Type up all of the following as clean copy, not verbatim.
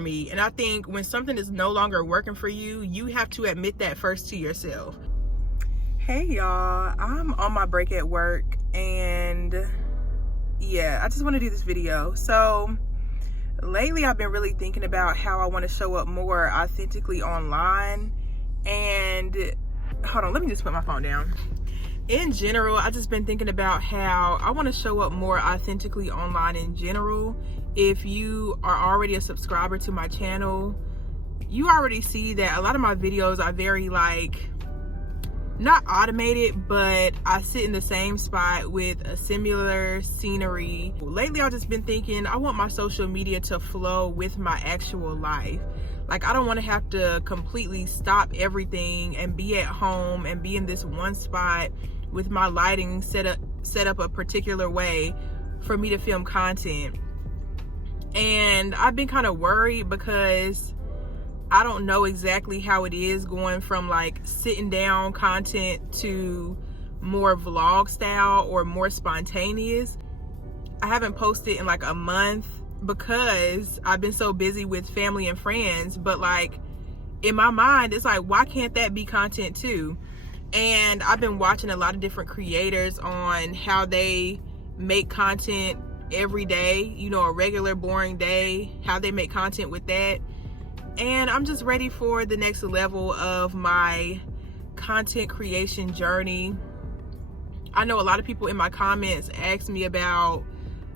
me. And I think when something is no longer working for you, you have to admit that first to yourself. Hey y'all, I'm on my break at work, and yeah, I just want to do this video. So lately I've been really thinking about how I want to show up more authentically online. And hold on, let me just put my phone down. In general, I've just been thinking about how I want to show up more authentically online in general. If you are already a subscriber to my channel, you already see that a lot of my videos are very not automated, but I sit in the same spot with a similar scenery. Lately, I've just been thinking I want my social media to flow with my actual life. Like, I don't want to have to completely stop everything and be at home and be in this one spot with my lighting set up a particular way for me to film content. And I've been kind of worried because I don't know exactly how it is going from like sitting down content to more vlog style or more spontaneous. I haven't posted in like a month because I've been so busy with family and friends, but like in my mind it's like, why can't that be content too? And I've been watching a lot of different creators on how they make content every day, you know, a regular boring day, how they make content with that. And I'm just ready for the next level of my content creation journey. I know a lot of people in my comments ask me about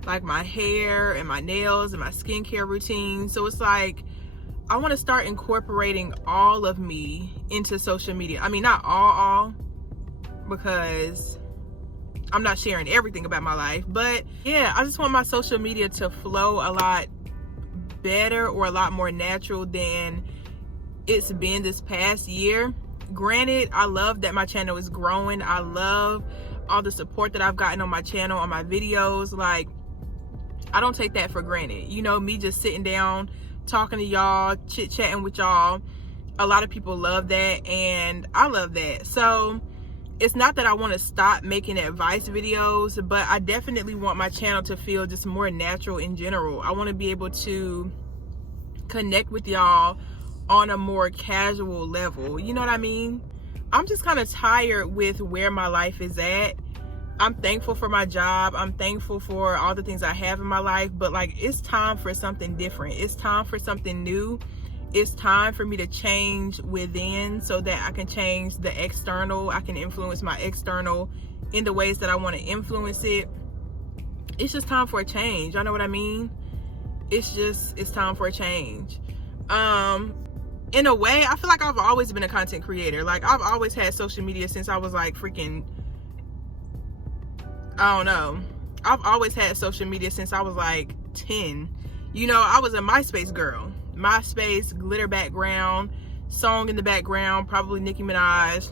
like my hair and my nails and my skincare routine. So it's like, I want to start incorporating all of me into social media. I mean, not all, because I'm not sharing everything about my life, but yeah, I just want my social media to flow a lot better or a lot more natural than it's been this past year. Granted, I love that my channel is growing. I love all the support that I've gotten on my channel, on my videos. Like, I don't take that for granted. You know, me just sitting down, talking to y'all, chit-chatting with y'all. A lot of people love that, and I love that. So it's not that I want to stop making advice videos, but I definitely want my channel to feel just more natural in general. I want to be able to connect with y'all on a more casual level. You know what I mean? I'm just kind of tired with where my life is at. I'm thankful for my job. I'm thankful for all the things I have in my life, but like, it's time for something different. It's time for something new. It's time for me to change within so that I can change the external. I can influence my external in the ways that I want to influence it. It's just time for a change. I know what I mean? It's time for a change. In a way, I feel like I've always been a content creator. Like, I've always had social media since I was like freaking, I don't know. I've always had social media since I was like 10. You know, I was a MySpace girl. MySpace, glitter background, song in the background, probably Nicki Minaj.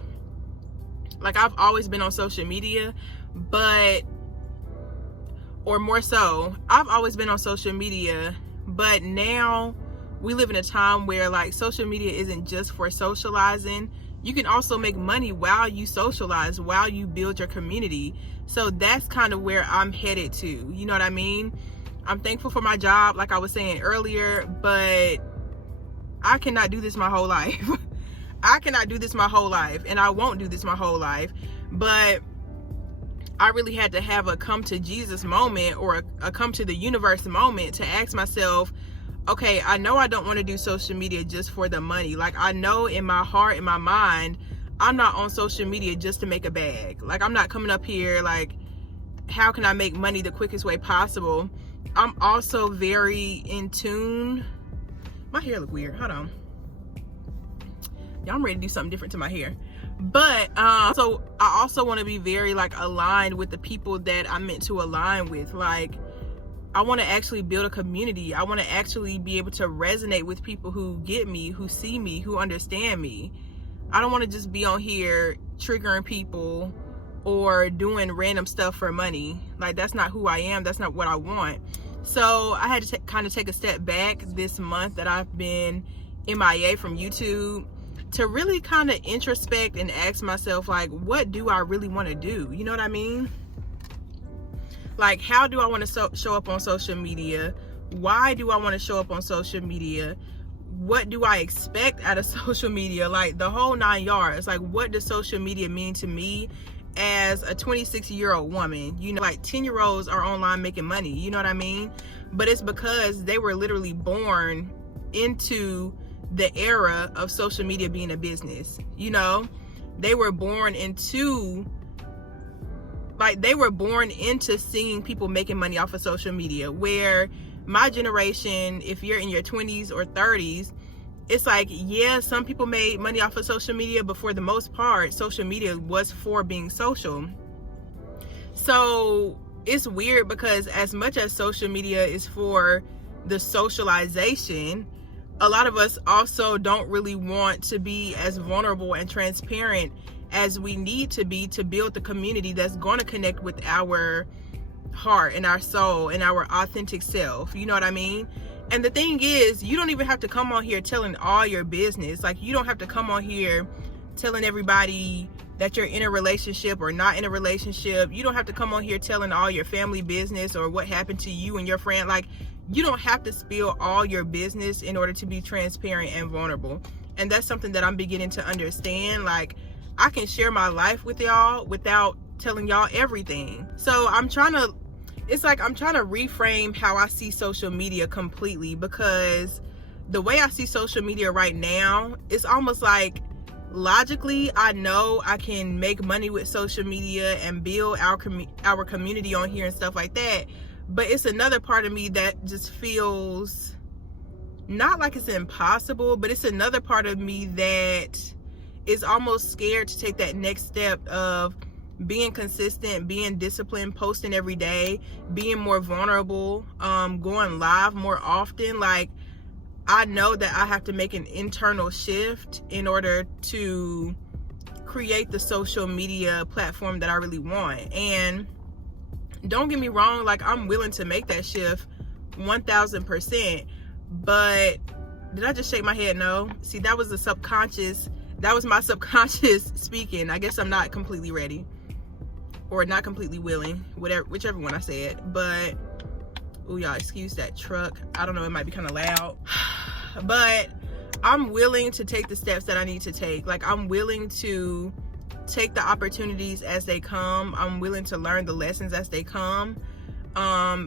Like, I've always been on social media, or more so, I've always been on social media, but now we live in a time where like social media isn't just for socializing. You can also make money while you socialize, while you build your community. So that's kind of where I'm headed to. You know what I mean? I'm thankful for my job, like I was saying earlier, but I cannot do this my whole life. I cannot do this my whole life, and I won't do this my whole life. But I really had to have a come to Jesus moment, or a come to the universe moment, to ask myself, okay, I know I don't want to do social media just for the money. Like, I know in my heart, in my mind, I'm not on social media just to make a bag. Like, I'm not coming up here like, how can I make money the quickest way possible? I'm also very in tune. My hair look weird. Hold on. Yeah, I'm ready to do something different to my hair. But so I also want to be very like aligned with the people that I'm meant to align with. Like, I want to actually build a community. I want to actually be able to resonate with people who get me, who see me, who understand me. I don't want to just be on here triggering people or doing random stuff for money. Like, that's not who I am. That's not what I want. So I had to kind of take a step back this month that I've been MIA from YouTube, to really kind of introspect and ask myself, like, what do I really want to do? You know what I mean? Like, how do I want to show up on social media? Why do I want to show up on social media? What do I expect out of social media? Like the whole 9 yards. Like, what does social media mean to me as a 26-year-old woman? You know, like 10-year-olds are online making money, you know what I mean? But it's because they were literally born into the era of social media being a business. You know, they were born into seeing people making money off of social media, where my generation, if you're in your 20s or 30s, it's like, yeah, some people made money off of social media, but for the most part, social media was for being social. So it's weird because as much as social media is for the socialization, a lot of us also don't really want to be as vulnerable and transparent as we need to be to build the community that's going to connect with our heart and our soul and our authentic self. You know what I mean? And the thing is, you don't even have to come on here telling all your business. Like, you don't have to come on here telling everybody that you're in a relationship or not in a relationship. You don't have to come on here telling all your family business or what happened to you and your friend. Like, you don't have to spill all your business in order to be transparent and vulnerable. And that's something that I'm beginning to understand. Like, I can share my life with y'all without telling y'all everything. So I'm trying to reframe how I see social media completely, because the way I see social media right now, it's almost like logically I know I can make money with social media and build our community on here and stuff like that. But it's another part of me that just feels not like it's impossible, but it's another part of me that is almost scared to take that next step of being consistent, being disciplined, posting every day, being more vulnerable, going live more often. Like, I know that I have to make an internal shift in order to create the social media platform that I really want. And don't get me wrong, like, I'm willing to make that shift 1000%. But did I just shake my head? No. See, that was my subconscious speaking. I guess I'm not completely ready or not completely willing, whichever one I said. But oh, y'all excuse that truck. I don't know, it might be kind of loud. But I'm willing to take the steps that I need to take. Like, I'm willing to take the opportunities as they come. I'm willing to learn the lessons as they come.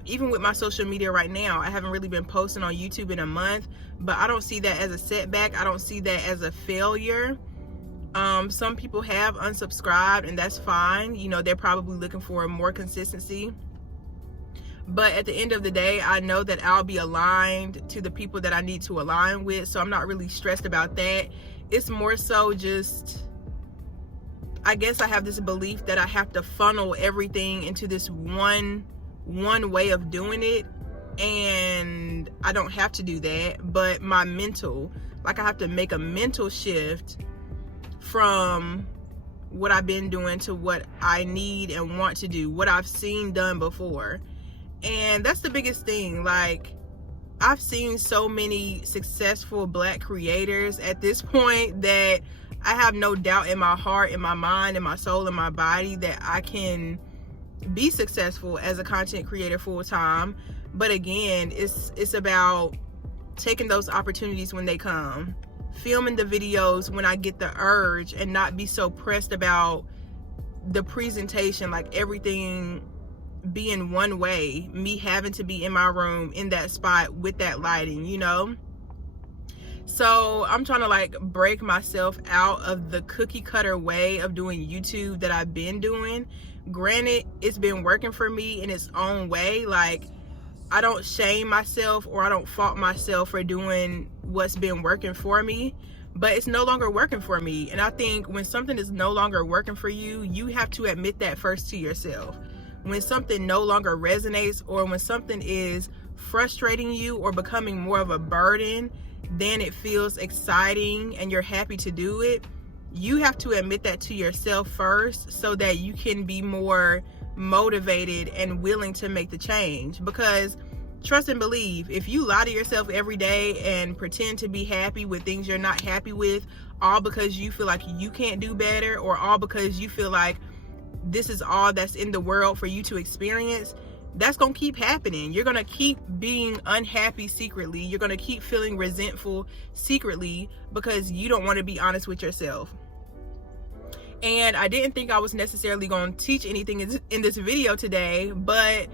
Even with my social media right now, I haven't really been posting on YouTube in a month, but I don't see that as a setback. I don't see that as a failure. Some people have unsubscribed, and that's fine. You know, they're probably looking for more consistency. But at the end of the day, I know that I'll be aligned to the people that I need to align with. So I'm not really stressed about that. It's more so just, I guess I have this belief that I have to funnel everything into this one way of doing it. And I don't have to do that. But my mental, like, I have to make a mental shift from what I've been doing to what I need and want to do, what I've seen done before. And that's the biggest thing. Like, I've seen so many successful Black creators at this point that I have no doubt in my heart, in my mind, in my soul, in my body that I can be successful as a content creator full time. But again, it's about taking those opportunities when they come, filming the videos when I get the urge, and not be so pressed about the presentation, like everything being one way, me having to be in my room in that spot with that lighting, you know. So I'm trying to like break myself out of the cookie cutter way of doing YouTube that I've been doing. Granted, it's been working for me in its own way. Like, I don't shame myself or I don't fault myself for doing what's been working for me, but it's no longer working for me. And I think when something is no longer working for you, you have to admit that first to yourself. When something no longer resonates, or when something is frustrating you or becoming more of a burden than it feels exciting and you're happy to do it, you have to admit that to yourself first so that you can be more motivated and willing to make the change. Because trust and believe, if you lie to yourself every day and pretend to be happy with things you're not happy with, all because you feel like you can't do better, or all because you feel like this is all that's in the world for you to experience, that's gonna keep happening. You're gonna keep being unhappy secretly. You're gonna keep feeling resentful secretly because you don't want to be honest with yourself. And I didn't think I was necessarily going to teach anything in this video today, but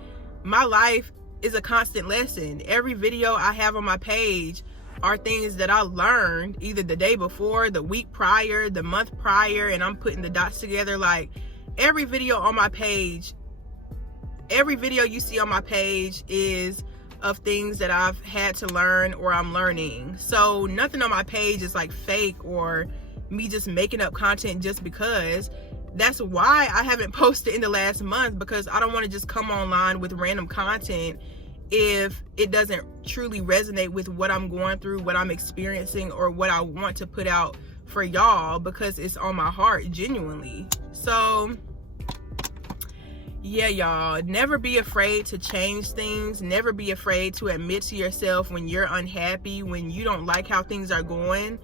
my life is a constant lesson. Every video I have on my page are things that I learned either the day before, the week prior, the month prior, and I'm putting the dots together. Like, every video on my page, every video you see on my page is of things that I've had to learn or I'm learning. So nothing on my page is like fake or me just making up content just because. That's why I haven't posted in the last month, because I don't want to just come online with random content if it doesn't truly resonate with what I'm going through, what I'm experiencing, or what I want to put out for y'all, because it's on my heart genuinely. So yeah, y'all, never be afraid to change things. Never be afraid to admit to yourself when you're unhappy, when you don't like how things are going.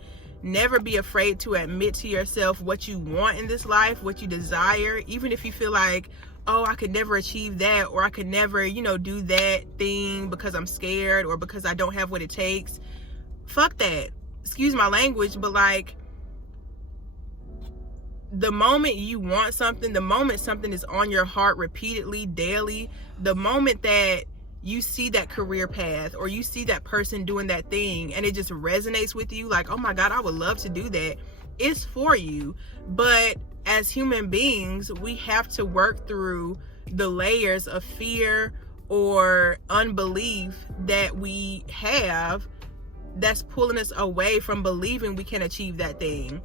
Never be afraid to admit to yourself what you want in this life, what you desire, even if you feel like, oh, I could never achieve that, or I could never, do that thing because I'm scared or because I don't have what it takes. Fuck that. Excuse my language, but like, the moment you want something, the moment something is on your heart repeatedly, daily, the moment that you see that career path or you see that person doing that thing and it just resonates with you, like, oh my God, I would love to do that, it's for you. But as human beings, we have to work through the layers of fear or unbelief that we have that's pulling us away from believing we can achieve that thing.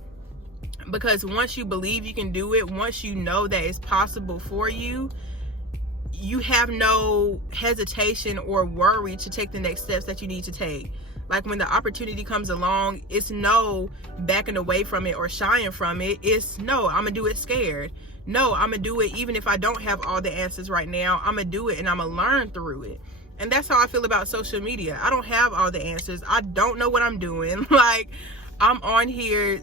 Because once you believe you can do it, once you know that it's possible for you, you have no hesitation or worry to take the next steps that you need to take. Like, when the opportunity comes along, it's no backing away from it or shying from it. It's no, I'm gonna do it scared. No, I'm gonna do it even if I don't have all the answers right now. I'm gonna do it and I'm gonna learn through it. And that's how I feel about social media. I don't have all the answers. I don't know what I'm doing. Like, I'm on here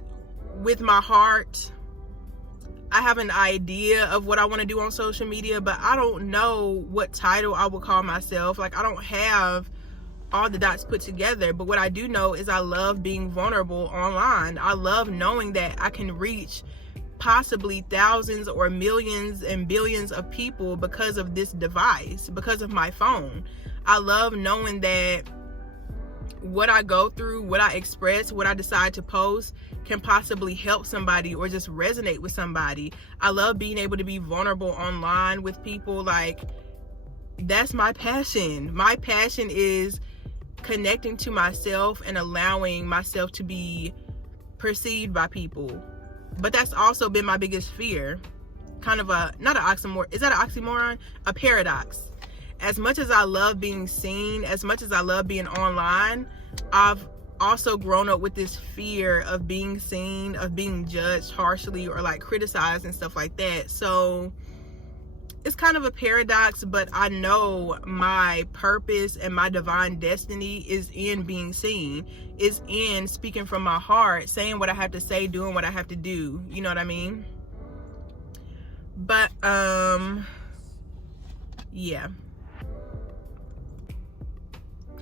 with my heart. I have an idea of what I want to do on social media, but I don't know what title I would call myself. Like, I don't have all the dots put together, but what I do know is I love being vulnerable online. I love knowing that I can reach possibly thousands or millions and billions of people because of this device, because of my phone. I love knowing that what I go through, what I express, what I decide to post can possibly help somebody or just resonate with somebody. I love being able to be vulnerable online with people. Like, that's my passion. My passion is connecting to myself and allowing myself to be perceived by people. But that's also been my biggest fear. Kind of not an oxymoron. Is that an oxymoron? A paradox. As much as I love being seen, as much as I love being online, I've also grown up with this fear of being seen, of being judged harshly or like criticized and stuff like that. So it's kind of a paradox, but I know my purpose and my divine destiny is in being seen, is in speaking from my heart, saying what I have to say, doing what I have to do. You know what I mean? But yeah.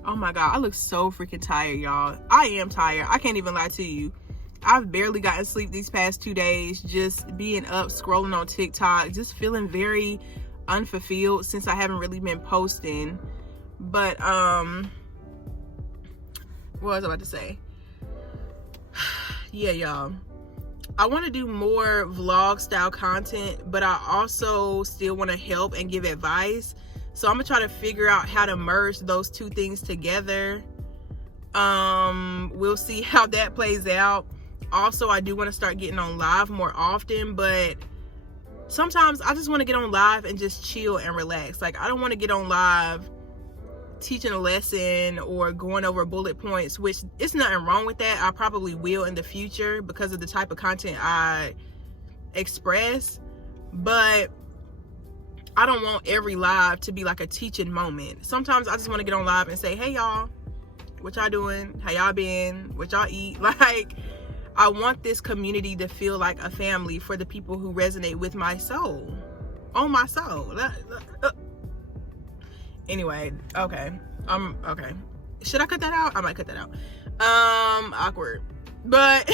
Oh my God, I look so freaking tired, y'all. I am tired. I can't even lie to you. I've barely gotten sleep these past 2 days, just being up, scrolling on TikTok, just feeling very unfulfilled since I haven't really been posting. But, what was I about to say? Yeah, y'all. I want to do more vlog style content, but I also still want to help and give advice. So I'm gonna try to figure out how to merge those two things together. We'll see how that plays out. Also, I do want to start getting on live more often, but sometimes I just want to get on live and just chill and relax. Like, I don't want to get on live teaching a lesson or going over bullet points, which it's nothing wrong with that. I probably will in the future because of the type of content I express, but I don't want every live to be like a teaching moment. Sometimes I just want to get on live and say, hey y'all, what y'all doing? How y'all been? What y'all eat? Like, I want this community to feel like a family for the people who resonate with my soul. On my soul. Anyway, okay. Okay. Should I cut that out? I might cut that out. Awkward. But